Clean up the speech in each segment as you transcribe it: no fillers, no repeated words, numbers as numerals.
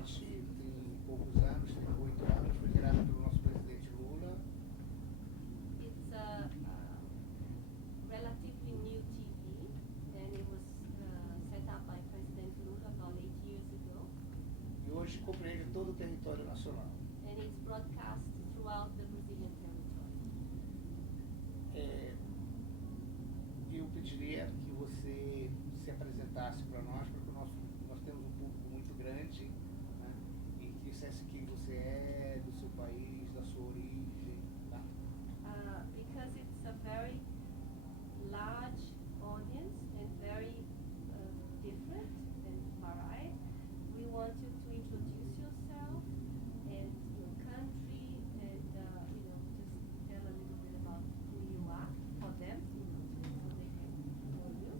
presidente tem poucos anos, tem 8 anos, foi criado pelo nosso presidente Lula. It's a relatively new TV, and it was set up by President Lula about 8 years ago. E hoje compreende todo o território nacional. And it's broadcast throughout the Brazilian territory. Eu pediria que você se apresentasse para nós, porque nós temos um público muito grande, né? E que dissesse quem você é, do seu país, da sua origem. Tá? Because it's a very large audience and very different and varied, we want you to introduce yourself and your country and just tell a little bit about who you are for them, so they can know you.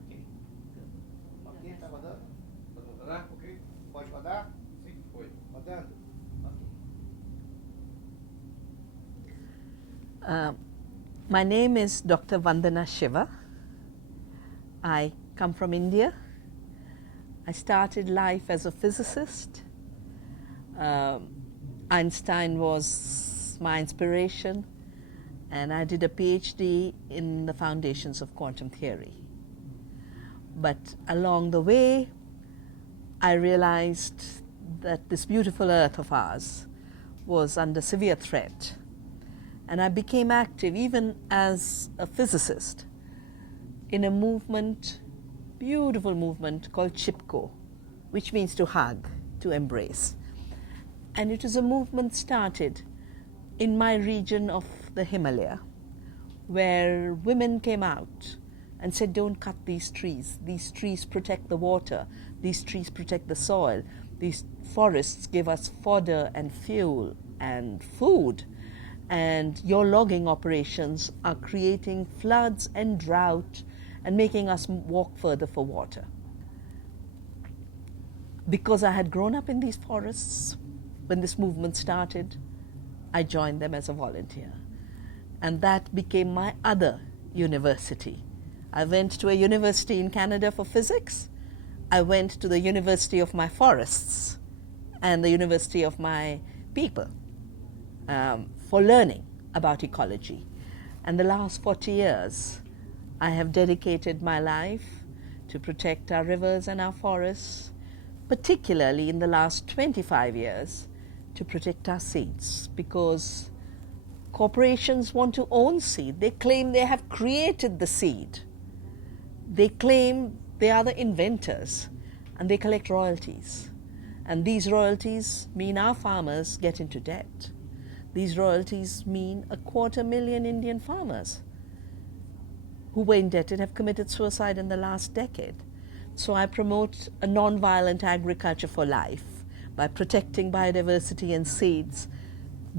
Ok. Good. Ok, tá rodando? Pode rodar? Ok? Pode rodar? Sim, foi. Rodando? Ok. My name is Dr. Vandana Shiva. I come from India. I started life as a physicist. Einstein was my inspiration, and I did a PhD in the foundations of quantum theory. But along the way, I realized that this beautiful earth of ours was under severe threat. And I became active, even as a physicist, in a movement, beautiful movement called CHIPCO, which means to hug, to embrace. And it was a movement started in my region of the Himalaya, where women came out and said, don't cut these trees. These trees protect the water. These trees protect the soil. These forests give us fodder and fuel and food. And your logging operations are creating floods and drought and making us walk further for water. Because I had grown up in these forests when this movement started, I joined them as a volunteer. And that became my other university. I went to a university in Canada for physics. I went to the university of my forests and the university of my people for learning about ecology. And the last 40 years, I have dedicated my life to protect our rivers and our forests, particularly in the last 25 years, to protect our seeds, because corporations want to own seed. They claim they have created the seed. They claim they are the inventors, and they collect royalties. And these royalties mean our farmers get into debt. These royalties mean 250,000 Indian farmers who were indebted have committed suicide in the last decade. So I promote a non-violent agriculture for life by protecting biodiversity and seeds,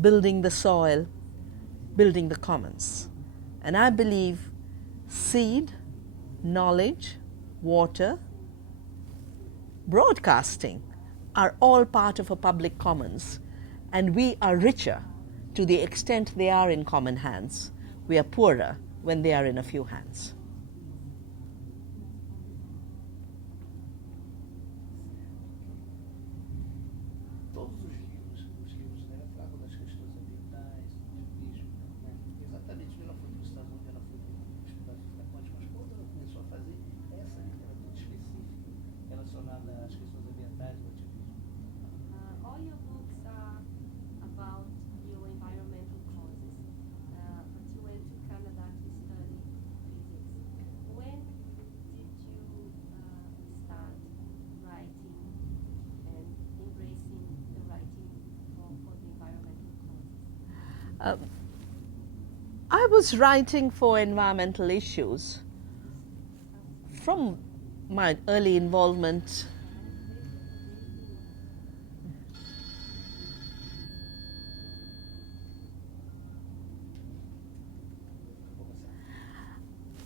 building the soil, building the commons. And I believe seed, knowledge, water, broadcasting are all part of a public commons, and we are richer to the extent they are in common hands. We are poorer when they are in a few hands. Todos os livros, né, tratam das questões ambientais, ativismo, né? Exatamente, ela foi para os Estados Unidos, ela foi para os Estados Unidos, mas quando ela começou a fazer essa literatura específica relacionada às questões ambientais e ao ativismo. All your books are about your environmental causes, but you went to Canada to study physics. When did you start writing and embracing the writing for the environmental causes? I was writing for environmental issues from my early involvement.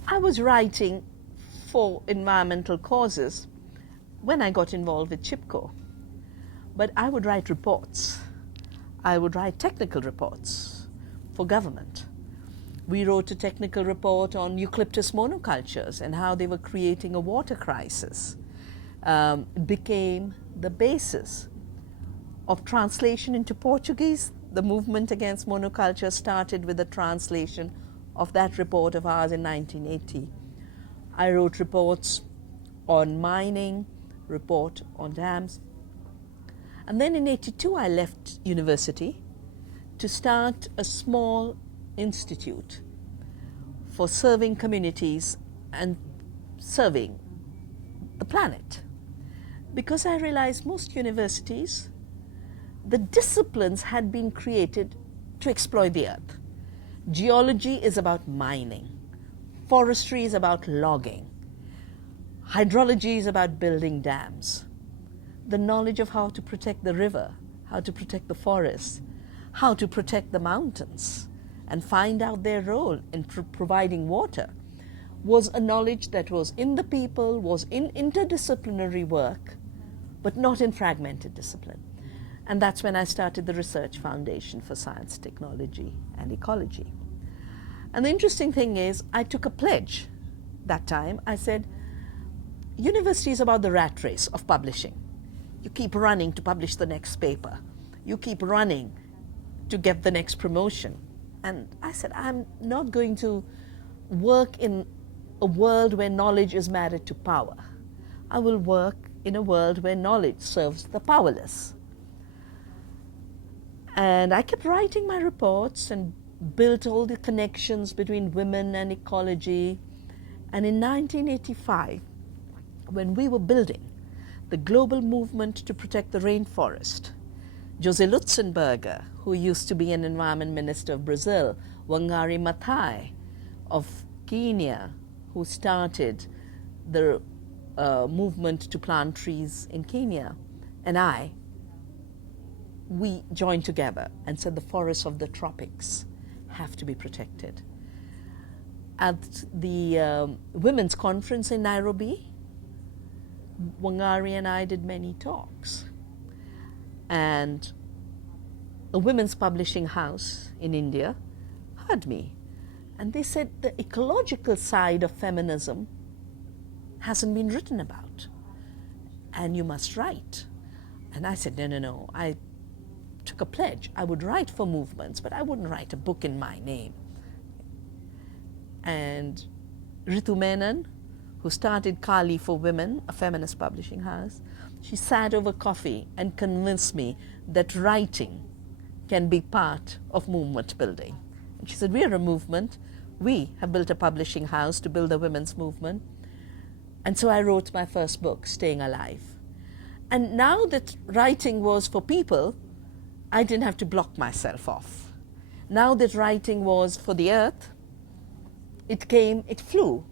I was writing for environmental causes when I got involved with CHIPCO. But I would write reports. I would write technical reports for government. We wrote a technical report on eucalyptus monocultures and how they were creating a water crisis. became the basis of translation into Portuguese. The movement against monoculture started with the translation of that report of ours in 1980. I wrote reports on mining, report on dams. And then in 82 I left university to start a small institute for serving communities and serving the planet. Because I realized most universities, the disciplines had been created to exploit the earth. Geology is about mining. Forestry is about logging. Hydrology is about building dams. The knowledge of how to protect the river, how to protect the forests, how to protect the mountains, and find out their role in providing water was a knowledge that was in the people, was in interdisciplinary work, but not in fragmented discipline. And that's when I started the Research Foundation for Science, Technology, and Ecology. And the interesting thing is, I took a pledge that time. I said, university is about the rat race of publishing. You keep running to publish the next paper. You keep running to get the next promotion. And I said, I'm not going to work in a world where knowledge is married to power. I will work in a world where knowledge serves the powerless. And I kept writing my reports and built all the connections between women and ecology. And in 1985, when we were building the global movement to protect the rainforest, Jose Lutzenberger, who used to be an environment minister of Brazil, Wangari Maathai of Kenya, who started the movement to plant trees in Kenya, and we joined together and said the forests of the tropics have to be protected. At the Women's Conference in Nairobi, Wangari and I did many talks. And a women's publishing house in India heard me. And they said the ecological side of feminism hasn't been written about. And you must write. And I said, no. I took a pledge. I would write for movements, but I wouldn't write a book in my name. And Ritu Menon, who started Kali for Women, a feminist publishing house, she sat over coffee and convinced me that writing can be part of movement building. And she said, we are a movement. We have built a publishing house to build a women's movement. And so I wrote my first book, Staying Alive. And now that writing was for people, I didn't have to block myself off. Now that writing was for the earth, it flew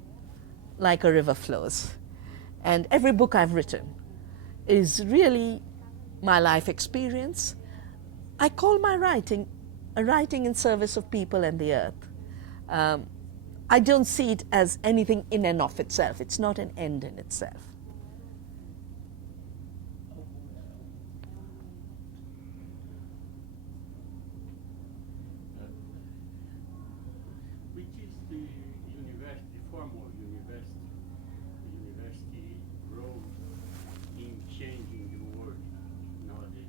like a river flows. And every book I've written is really my life experience. I call my writing a writing in service of people and the earth. I don't see it as anything in and of itself. It's not an end in itself. Which is the formal university role in changing the world nowadays?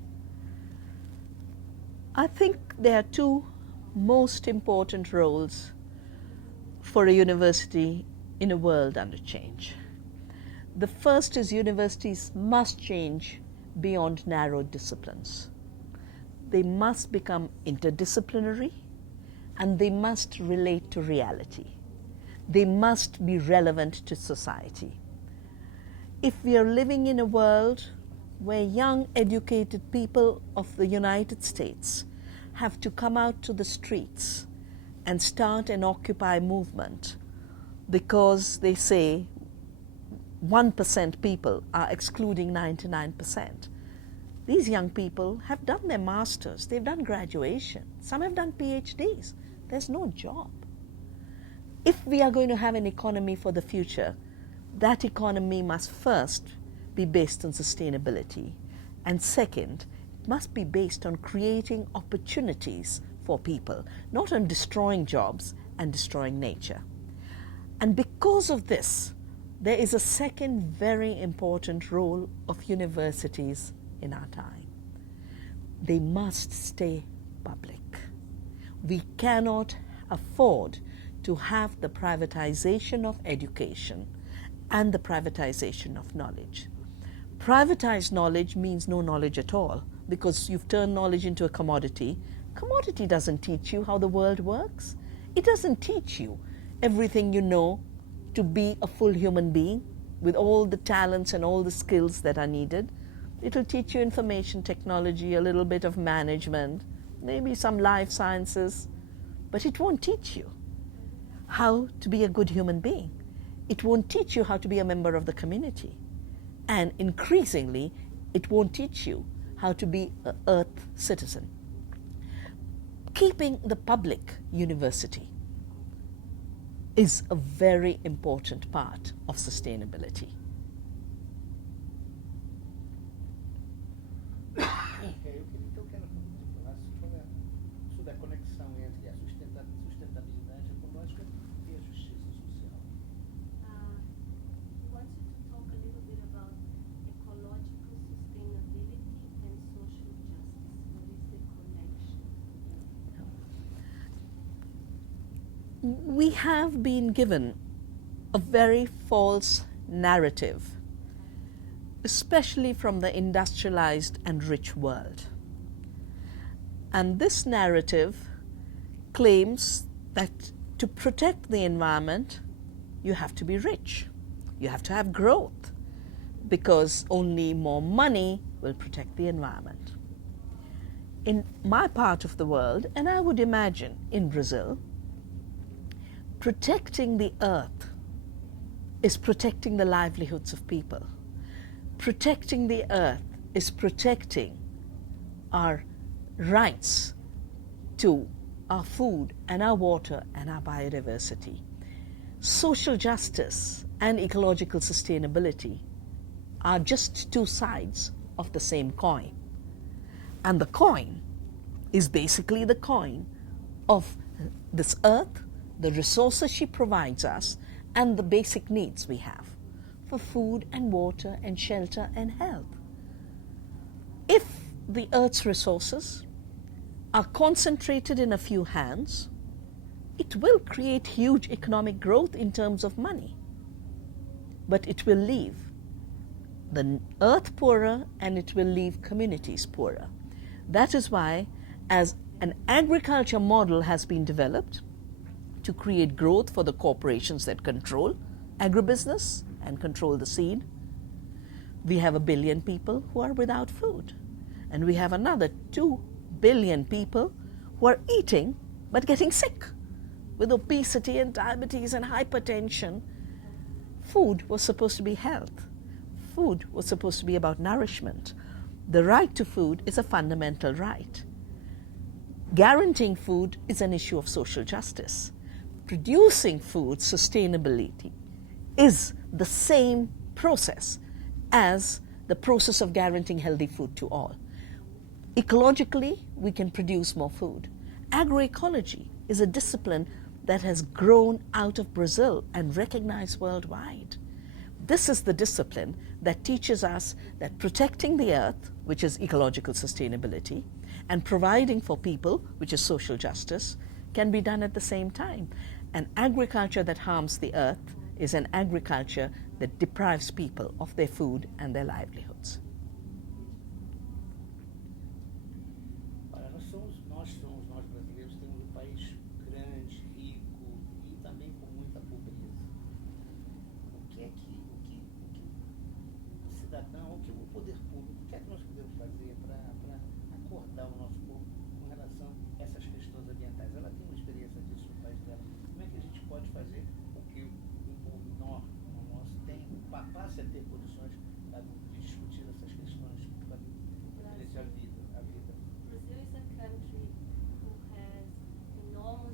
I think there are two most important roles for a university in a world under change. The first is universities must change beyond narrow disciplines. They must become interdisciplinary, and they must relate to reality. They must be relevant to society. If we are living in a world where young, educated people of the United States have to come out to the streets and start an Occupy movement because they say 1% people are excluding 99%. These young people have done their masters, they've done graduation, some have done PhDs. There's no job. If we are going to have an economy for the future, that economy must first be based on sustainability, and second, it must be based on creating opportunities for people, not on destroying jobs and destroying nature. And because of this, there is a second very important role of universities in our time. They must stay public. We cannot afford to have the privatization of education and the privatization of knowledge. Privatized knowledge means no knowledge at all, because you've turned knowledge into a commodity. Commodity doesn't teach you how the world works. It doesn't teach you everything you know to be a full human being with all the talents and all the skills that are needed. It'll teach you information technology, a little bit of management, maybe some life sciences, but it won't teach you how to be a good human being. It won't teach you how to be a member of the community. And increasingly, it won't teach you how to be an earth citizen. Keeping the public university is a very important part of sustainability. Eu queria então que ela falasse sobre a conexão entre a sustentabilidade ecológica e a justiça social. We want you to talk a little bit about ecological sustainability and social justice. What is the connection? We have been given a very false narrative, especially from the industrialized and rich world. And this narrative claims that to protect the environment, you have to be rich. You have to have growth, because only more money will protect the environment. In my part of the world, and I would imagine in Brazil, protecting the earth is protecting the livelihoods of people. Protecting the earth is protecting our rights to our food and our water and our biodiversity. Social justice and ecological sustainability are just two sides of the same coin. And the coin is basically the coin of this earth, the resources she provides us, and the basic needs we have for food and water and shelter and health. If the earth's resources are concentrated in a few hands, it will create huge economic growth in terms of money, but it will leave the earth poorer and it will leave communities poorer. That is why, as an agriculture model has been developed to create growth for the corporations that control agribusiness and control the seed, we have 1 billion people who are without food. And we have another 2 billion people who are eating but getting sick with obesity and diabetes and hypertension. Food was supposed to be health. Food was supposed to be about nourishment. The right to food is a fundamental right. Guaranteeing food is an issue of social justice. Producing food sustainability is the same process as the process of guaranteeing healthy food to all. Ecologically, we can produce more food. Agroecology is a discipline that has grown out of Brazil and recognized worldwide. This is the discipline that teaches us that protecting the earth, which is ecological sustainability, and providing for people, which is social justice, can be done at the same time. An agriculture that harms the earth is an agriculture that deprives people of their food and their livelihoods. Olha, nós brasileiros temos um país grande, rico e também com muita pobreza. O cidadão, o poder público, o que é que nós podemos fazer para acordar o nosso povo com relação a essas questões ambientais? Ela tem uma experiência disso no país dela. Como é que a gente pode fazer com que o povo nosso passe a ter condições de discutir essas questões para melhorar a vida? Brazil is a country who has enormous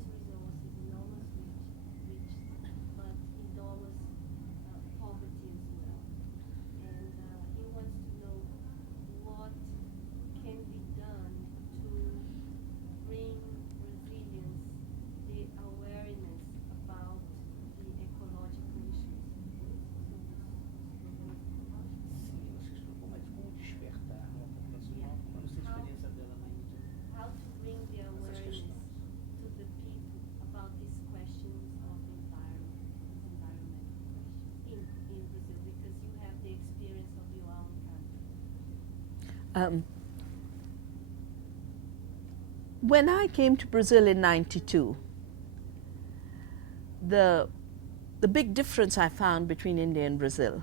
When I came to Brazil in '92, the big difference I found between India and Brazil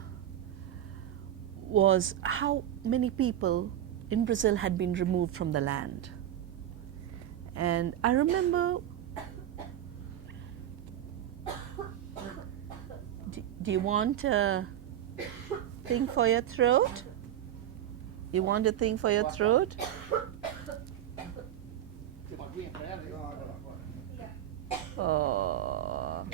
was how many people in Brazil had been removed from the land. And I remember, do you want a thing for your throat? You want a thing for your throat? Tem uma aguinha pra ela? Não, agora. Oh.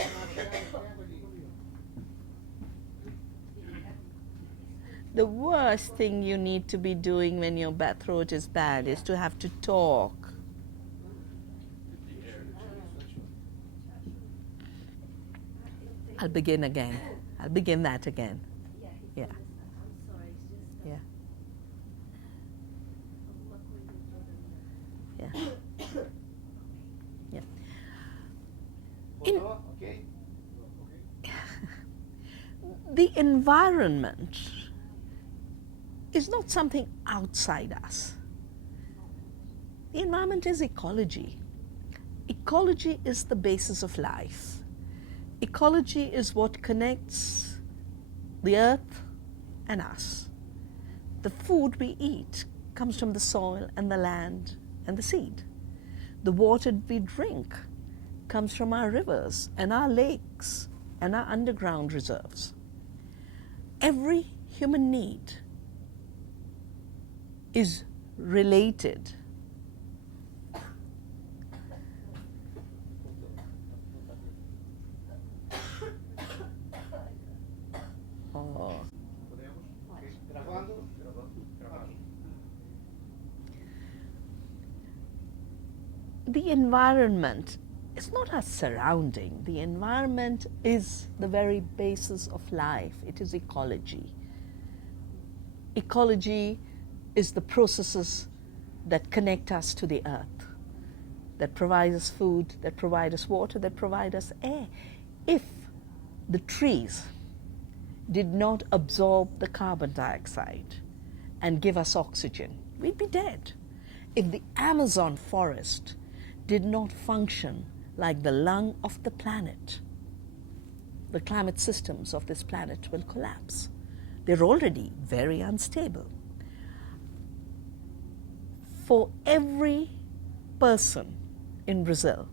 The worst thing you need to be doing when your throat is bad is to have to talk. I'll begin again. I'll begin that again. Yeah. I'm sorry, it's just Yeah. alguma coisa entrou na minha. Yeah. Voltou? Ok? The environment is not something outside us. The environment is ecology. Ecology is the basis of life. Ecology is what connects the earth and us. The food we eat comes from the soil and the land and the seed. The water we drink comes from our rivers and our lakes and our underground reserves. Every human need is related. Oh. Podemos? Ok. Gravando? Ok. The environment is not our surrounding. The environment is the very basis of life. It is ecology. Ecology is the processes that connect us to the earth, that provide us food, that provide us water, that provide us air. If the trees did not absorb the carbon dioxide and give us oxygen, we'd be dead. If the Amazon forest did not function like the lung of the planet, the climate systems of this planet will collapse. They're already very unstable. For every person in Brazil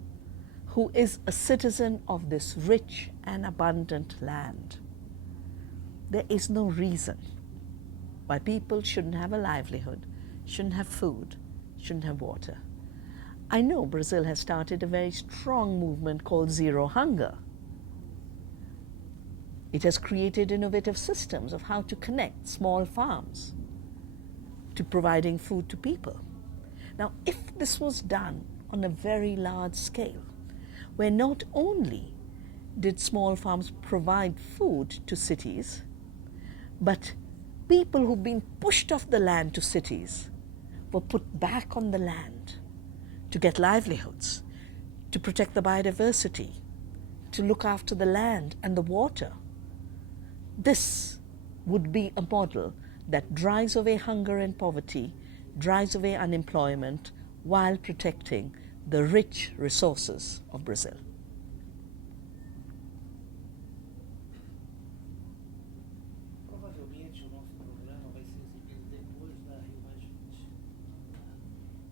who is a citizen of this rich and abundant land, there is no reason why people shouldn't have a livelihood, shouldn't have food, shouldn't have water. I know Brazil has started a very strong movement called Zero Hunger. It has created innovative systems of how to connect small farms to providing food to people. Now, if this was done on a very large scale, where not only did small farms provide food to cities, but people who've been pushed off the land to cities were put back on the land to get livelihoods, to protect the biodiversity, to look after the land and the water. This would be a model that drives away hunger and poverty, drives away unemployment, while protecting the rich resources of Brazil. Provavelmente o nosso programa vai ser exibido depois da Rio Mais 20.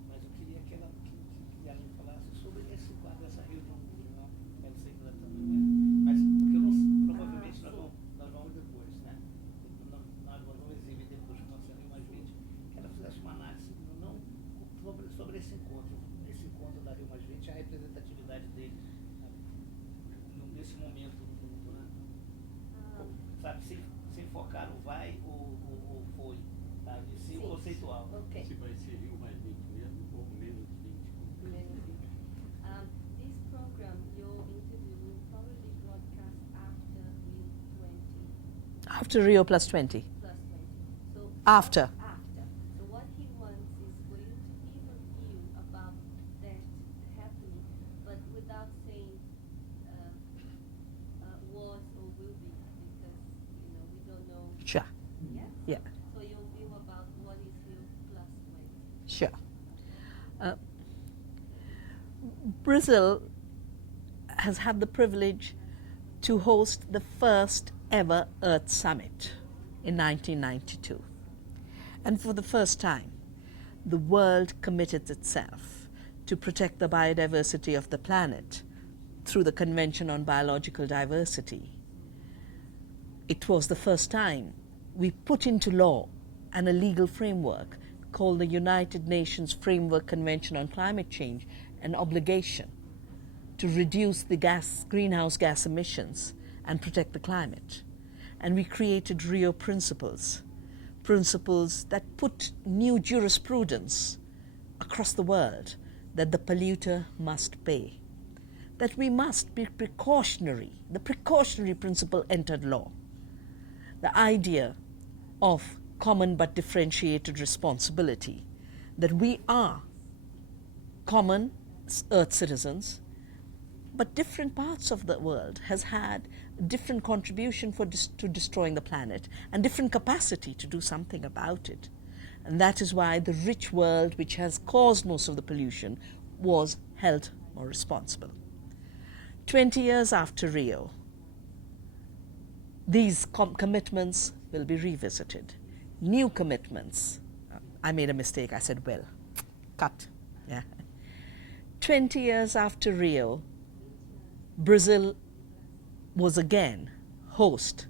Mas eu queria que a Aline falasse sobre esse quadro, essa reunião. Eu sei que ela também, mas porque eu não, provavelmente nós vamos depois, né? Nós vamos exibir depois com a nossa Rio Mais 20, que ela fizesse uma análise não sobre esse encontro da Rio Mais 20, a representatividade dele, nesse momento do mundo, né? Sabe, sem focar no vai ou foi, tá? E sim o conceitual. Okay. Se vai ser Rio mais 20 mesmo ou menos 20. This program, your interview, will probably be broadcast after Rio 20 After Rio plus 20. plus 20. So After. After. So what he wants is for you to give a view about that happening, but without saying was or will be, because we don't know. Sure. Yeah. Yeah. So your view about what is Rio plus Brazil has had the privilege to host the first ever Earth Summit in 1992. And for the first time, the world committed itself to protect the biodiversity of the planet through the Convention on Biological Diversity. It was the first time we put into law and a legal framework called the United Nations Framework Convention on Climate Change, an obligation to reduce the greenhouse gas emissions and protect the climate. And we created Rio principles that put new jurisprudence across the world that the polluter must pay, that we must be precautionary. The precautionary principle entered law. The idea of common but differentiated responsibility, that we are common Earth citizens, but different parts of the world has had different contribution to destroying the planet and different capacity to do something about it. And that is why the rich world, which has caused most of the pollution, was held more responsible. 20 years after Rio, these commitments will be revisited. New commitments. I made a mistake. I said will. Cut. Yeah. 20 years after Rio, Brazil was again host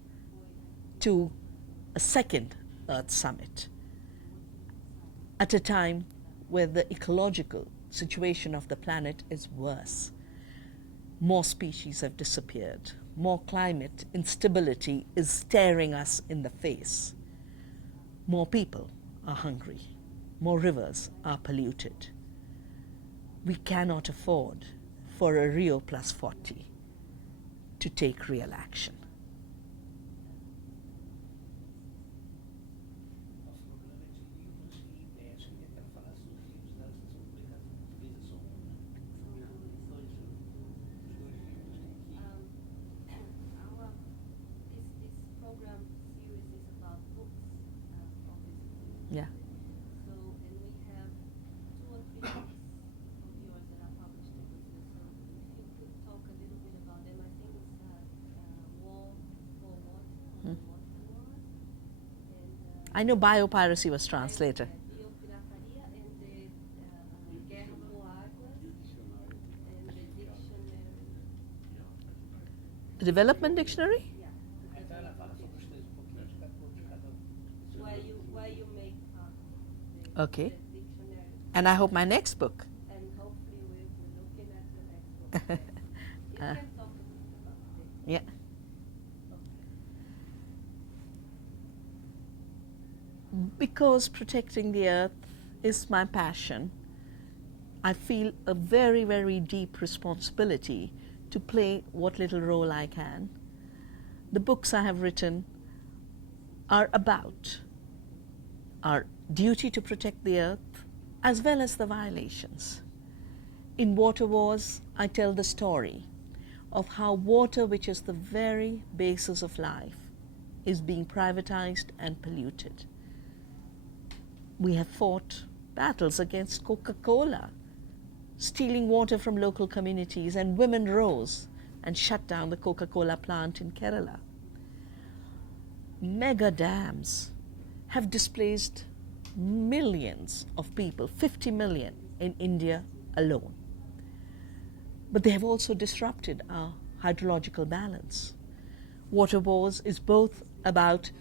to a second Earth Summit at a time where the ecological situation of the planet is worse. More species have disappeared. More climate instability is staring us in the face. More people are hungry. More rivers are polluted. We cannot afford for a Rio plus 40 to take real action. Nosso programa é de livros e ideias. Eu quero falar sobre os livros dela, que são publicados em português, é só um. Os dois livros tem aqui. This program series is about books, obviously. Yeah. So, and we have 2 or 3 books of yours that are published in Brazil. So, if you could talk a little bit about them, I think it's War for Water, Hmm. Water War, and I know biopiracy was translated. Biopirataria and the Guerra por Águas and the dictionary. The development dictionary? Yeah. Então ela fala sobre os três um pouquinho de cada um. Where you make the Okay. dictionary, And I hope my next book. and hopefully we'll be looking at the next book. You Uh, can talk a bit about this. Yeah. Because protecting the earth is my passion, I feel a very, very deep responsibility to play what little role I can. The books I have written are about our duty to protect the earth as well as the violations. In Water Wars, I tell the story of how water, which is the very basis of life, is being privatized and polluted. We have fought battles against Coca-Cola, stealing water from local communities, and women rose and shut down the Coca-Cola plant in Kerala. Mega dams have displaced millions of people, 50 million in India alone. But they have also disrupted our hydrological balance. Water Wars is both about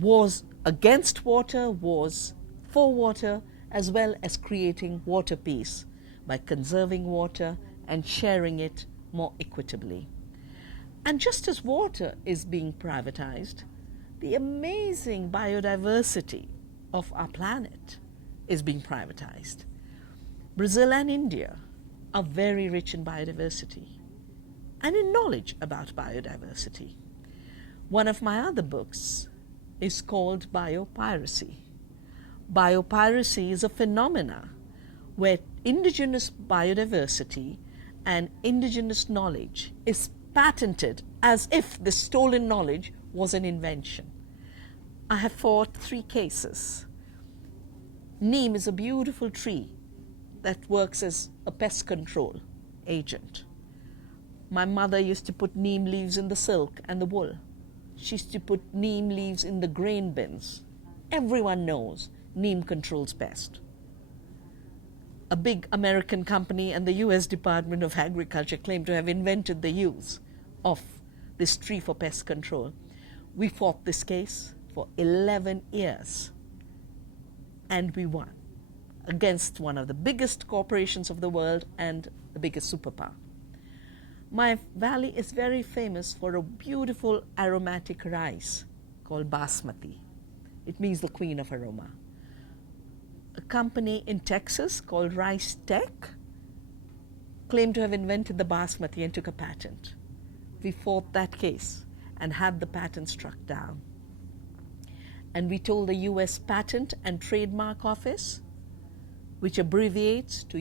wars against water, wars for water, as well as creating water peace by conserving water and sharing it more equitably. And just as water is being privatized, the amazing biodiversity of our planet is being privatized. Brazil and India are very rich in biodiversity and in knowledge about biodiversity. One of my other books is called Biopiracy. Biopiracy is a phenomena where indigenous biodiversity and indigenous knowledge is patented as if the stolen knowledge was an invention. I have fought 3 cases. Neem is a beautiful tree that works as a pest control agent. My mother used to put neem leaves in the silk and the wool. She used to put neem leaves in the grain bins. Everyone knows neem controls pest. A big American company and the US Department of Agriculture claim to have invented the use of this tree for pest control. We fought this case for 11 years and we won against one of the biggest corporations of the world and the biggest superpower. My valley is very famous for a beautiful aromatic rice called basmati. It means the queen of aroma. A company in Texas called Rice Tech claimed to have invented the basmati and took a patent. We fought that case and had the patent struck down. And we told the US Patent and Trademark Office, which abbreviates to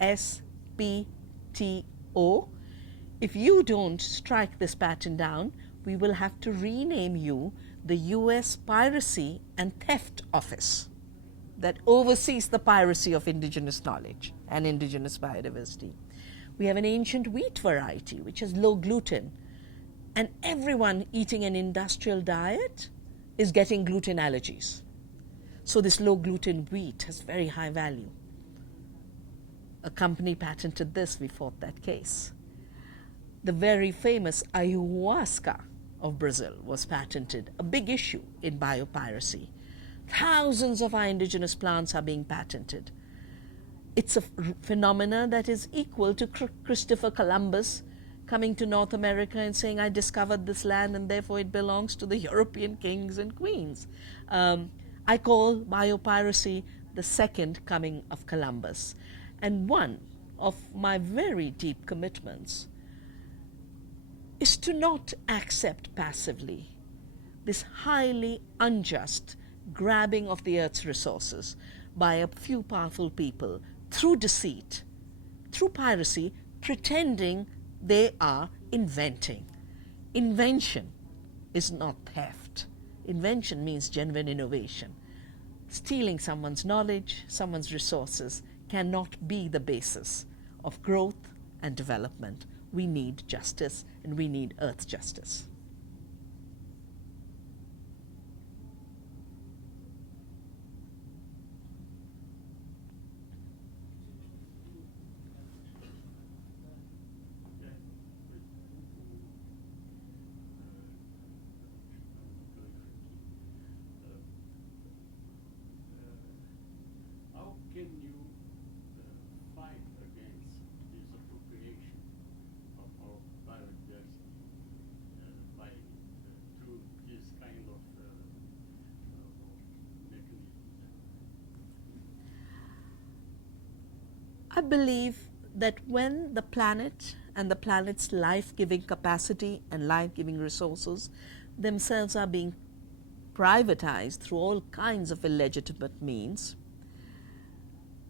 USPTO, if you don't strike this patent down, we will have to rename you the US Piracy and Theft Office that oversees the piracy of indigenous knowledge and indigenous biodiversity. We have an ancient wheat variety which has low gluten, and everyone eating an industrial diet is getting gluten allergies. So this low gluten wheat has very high value. A company patented this, we fought that case. The very famous ayahuasca of Brazil was patented, a big issue in biopiracy. Thousands of our indigenous plants are being patented. It's a phenomena that is equal to Christopher Columbus coming to North America and saying, I discovered this land and therefore it belongs to the European kings and queens. I call biopiracy the second coming of Columbus. And one of my very deep commitments is to not accept passively this highly unjust grabbing of the earth's resources by a few powerful people through deceit, through piracy, pretending they are inventing. Invention is not theft. Invention means genuine innovation. Stealing someone's knowledge, someone's resources cannot be the basis of growth and development. We need justice, and we need earth justice. How can you fight against this appropriation of our biodiversity through this kind of mechanism? I believe that when the planet and the planet's life-giving capacity and life-giving resources themselves are being privatized through all kinds of illegitimate means,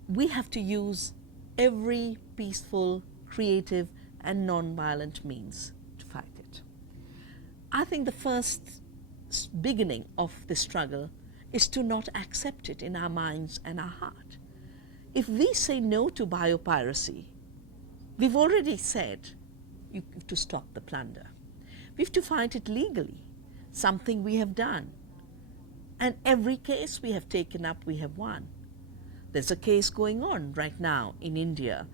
we have to use every peaceful, creative, and non-violent means to fight it. I think the first beginning of this struggle is to not accept it in our minds and our heart. If we say no to biopiracy, we've already said you have to stop the plunder. We have to fight it legally, something we have done. And every case we have taken up, we have won. There's a case going on right now in India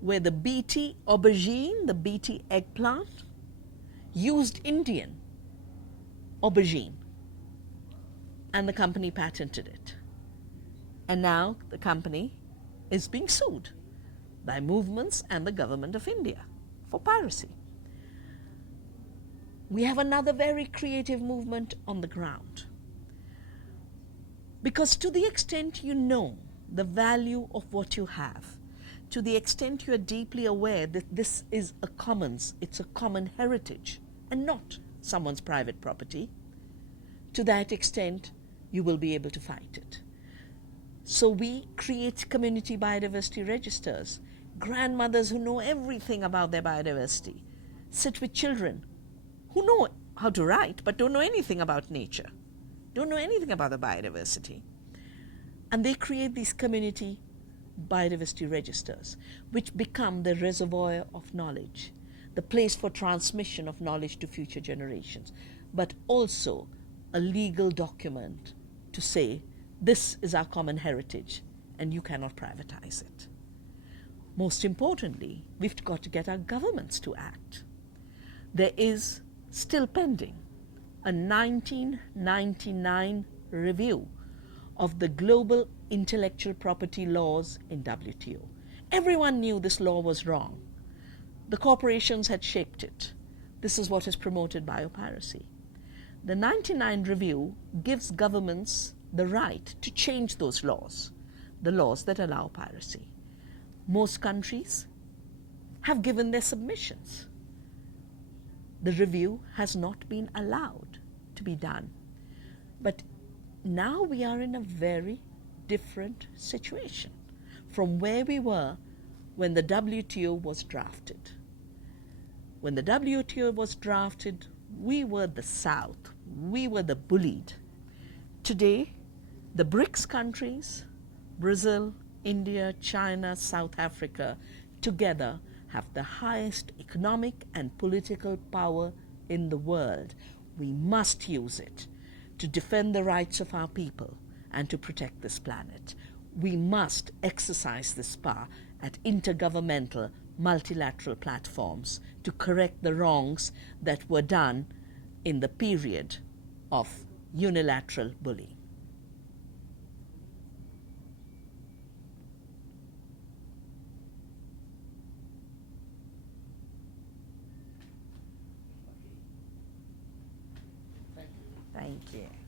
where the BT aubergine, the BT eggplant, used Indian aubergine, and the company patented it. And now the company is being sued by movements and the government of India for piracy. We have another very creative movement on the ground. Because to the extent you know the value of what you have, to the extent you are deeply aware that this is a commons, it's a common heritage, and not someone's private property, to that extent you will be able to fight it. So we create community biodiversity registers. Grandmothers who know everything about their biodiversity sit with children who know how to write but don't know anything about nature, don't know anything about the biodiversity. And they create these community biodiversity registers, which become the reservoir of knowledge, the place for transmission of knowledge to future generations, but also a legal document to say, this is our common heritage and you cannot privatize it. Most importantly, we've got to get our governments to act. There is still pending a 1999 review of the global intellectual property laws in WTO. Everyone knew this law was wrong. The corporations had shaped it. This is what has promoted biopiracy. The 99 review gives governments the right to change those laws, the laws that allow piracy. Most countries have given their submissions. The review has not been allowed to be done. But now we are in a very different situation from where we were when the WTO was drafted. When the WTO was drafted, we were the South. We were the bullied. Today, the BRICS countries, Brazil, India, China, South Africa, together have the highest economic and political power in the world. We must use it to defend the rights of our people and to protect this planet. We must exercise this power at intergovernmental, multilateral platforms to correct the wrongs that were done in the period of unilateral bullying. Thank you. Thank you.